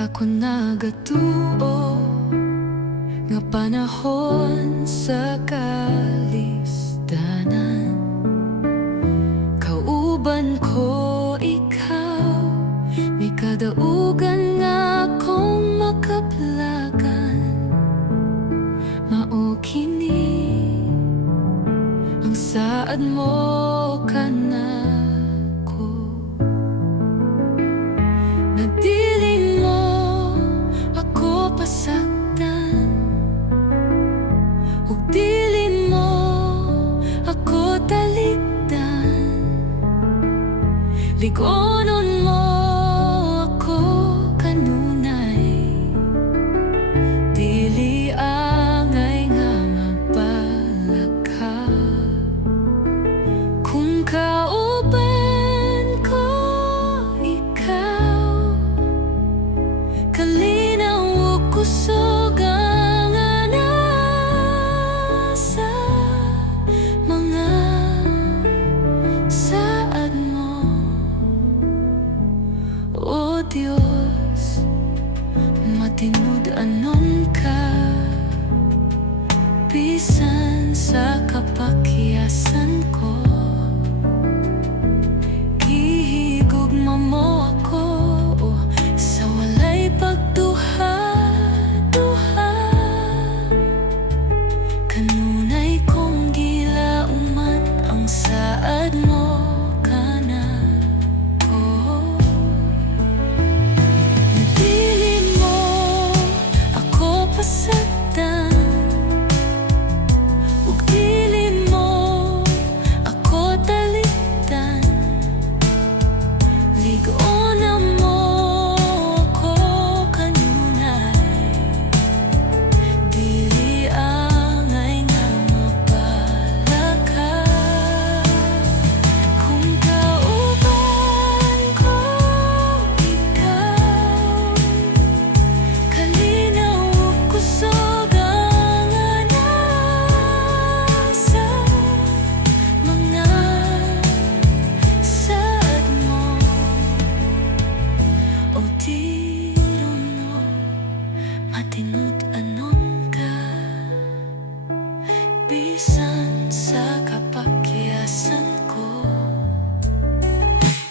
Ako nagatuo nga panahon sa kalisdanan. Kauban ko ikaw, may kadaugan nga akong makaplagan. Mao kini ang saad mo kanako. Nadiling mo ako pasaktan, ug dili mo ako talikdan. Ligonon mo ako kanunay, dili angay nga mapalaka. Kung kauban ko ikaw, kalinaw o kusog ang anasa. Mga saad mo, o Diyos, matinud-anon ka. Bisan sa kapakyasan ko, gihigugma mo ako sa walay pagduha-duha. Kanunay kong gilauman ang saad mo kanako. Nadili mo ako pasaktan, ug dili mo ako talikdan. Ligonan mo ako kanunay, dili angay nga mapalaka. Kung kauban ko ikaw, kalinaw o kusog ang anasa. Mga saad mo, o di runo, matinud-anon ka. Bisan sa kapakyasan ko,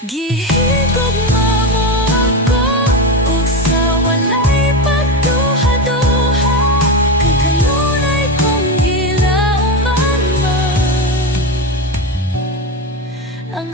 gihigugma mo ako ug sa walay pagduha-duha. Kay kanunay kong gilauman mo ang